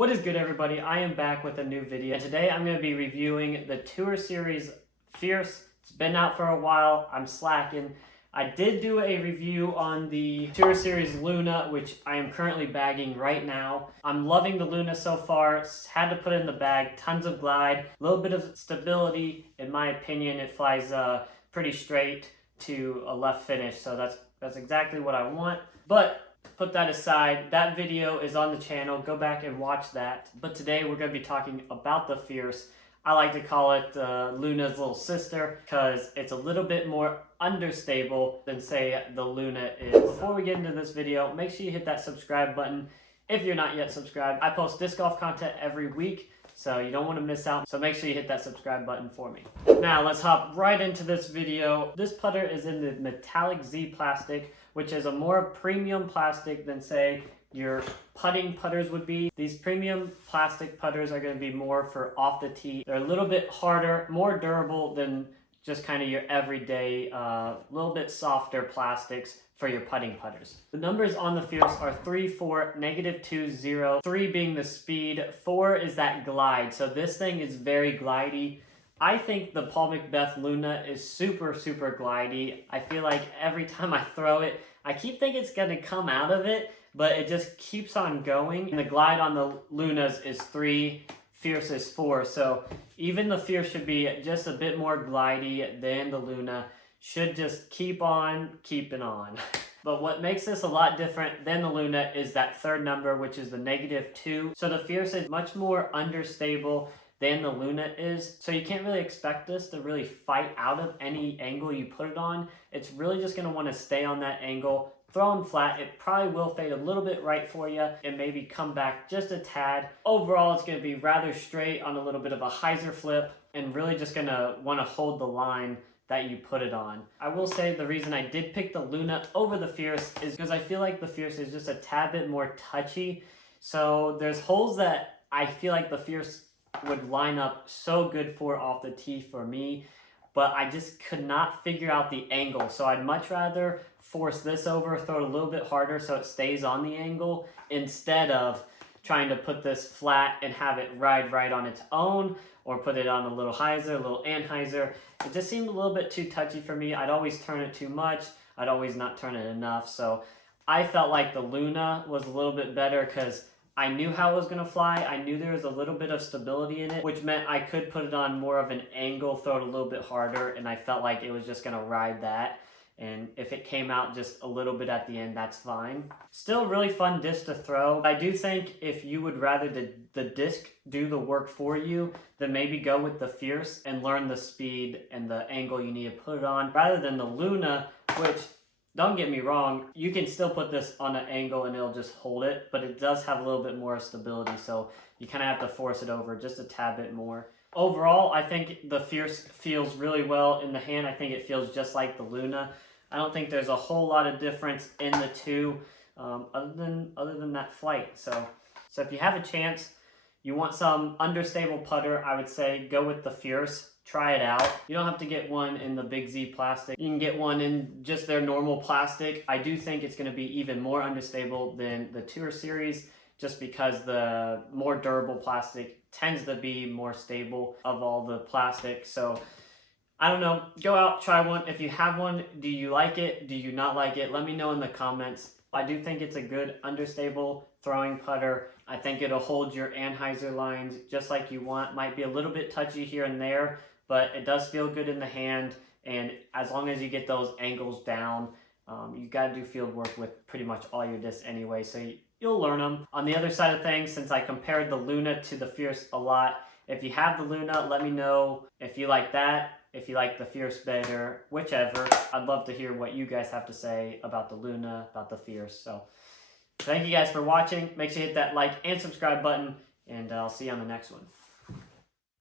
What is good, everybody? I am back with a new video. And today I'm going to be reviewing the Tour Series Fierce. It's been out for a while. I'm slacking. I did do a review on the Tour Series Luna, which I am currently bagging right now. I'm loving the Luna so far. Had to put it in the bag. Tons of glide. A little bit of stability. In my opinion, it flies pretty straight to a left finish. So that's exactly what I want. But put that aside, that video is on the channel. Go back and watch that. But today we're going to be talking about the Fierce. I like to call it Luna's little sister because it's a little bit more understable than, say, the Luna is. Before we get into this video, make sure you hit that subscribe button if you're not yet subscribed. I post disc golf content every week, so you don't want to miss out. So make sure you hit that subscribe button for me. Now let's hop right into this video. This putter is in the metallic Z plastic, which is a more premium plastic than, say, your putting putters would be. These premium plastic putters are going to be more for off the tee. They're a little bit harder, more durable than just kind of your everyday, little bit softer plastics for your putting putters. The numbers on the Fierce are 3, 4, -2, 0. 3 being the speed, 4 is that glide. So this thing is very glidey. I think the Paul Macbeth Luna is super, super glidey. I feel like every time I throw it, I keep thinking it's gonna come out of it, but it just keeps on going. And the glide on the Lunas is 3, Fierce is 4. So even the Fierce should be just a bit more glidey than the Luna. Should just keep on keeping on. But what makes this a lot different than the Luna is that third number, which is the -2. So the Fierce is much more understable than the Luna is. So you can't really expect this to really fight out of any angle you put it on. It's really just gonna wanna stay on that angle. Thrown flat, it probably will fade a little bit right for you and maybe come back just a tad. Overall, it's gonna be rather straight on a little bit of a hyzer flip and really just gonna wanna hold the line that you put it on. I will say the reason I did pick the Luna over the Fierce is because I feel like the Fierce is just a tad bit more touchy. So there's holes that I feel like the Fierce would line up so good for off the tee for me, but I just could not figure out the angle. So I'd much rather force this over, throw it a little bit harder so it stays on the angle instead of trying to put this flat and have it ride right on its own, or put it on a little hyzer, a little anhyzer. It just seemed a little bit too touchy for me. I'd always turn it too much. I'd always not turn it enough. So I felt like the Luna was a little bit better because I knew how it was going to fly. I knew there was a little bit of stability in it, which meant I could put it on more of an angle, throw it a little bit harder, and I felt like it was just going to ride that. And if it came out just a little bit at the end, that's fine. Still really fun disc to throw. I do think if you would rather the disc do the work for you, then maybe go with the Fierce and learn the speed and the angle you need to put it on, rather than the Luna, which, don't get me wrong, you can still put this on an angle and it'll just hold it, but it does have a little bit more stability, so you kind of have to force it over just a tad bit more. Overall, I think the Fierce feels really well in the hand. I think it feels just like the Luna. I don't think there's a whole lot of difference in the two, other than that flight. So if you have a chance, you want some understable putter, I would say go with the Fierce. Try it out. You don't have to get one in the Big Z plastic. You can get one in just their normal plastic. I do think it's going to be even more understable than the Tour Series, just because the more durable plastic tends to be more stable of all the plastic. So I don't know. Go out, try one. If you have one, do you like it? Do you not like it? Let me know in the comments. I do think it's a good understable throwing putter. I think it'll hold your anhyzer lines just like you want. Might be a little bit touchy here and there, but it does feel good in the hand. And as long as you get those angles down, you got to do field work with pretty much all your discs anyway, so you'll learn them. On the other side of things, since I compared the Luna to the Fierce a lot, if you have the Luna, let me know if you like that, if you like the Fierce better, whichever. I'd love to hear what you guys have to say about the Luna, about the Fierce. So thank you guys for watching. Make sure you hit that like and subscribe button, and I'll see you on the next one.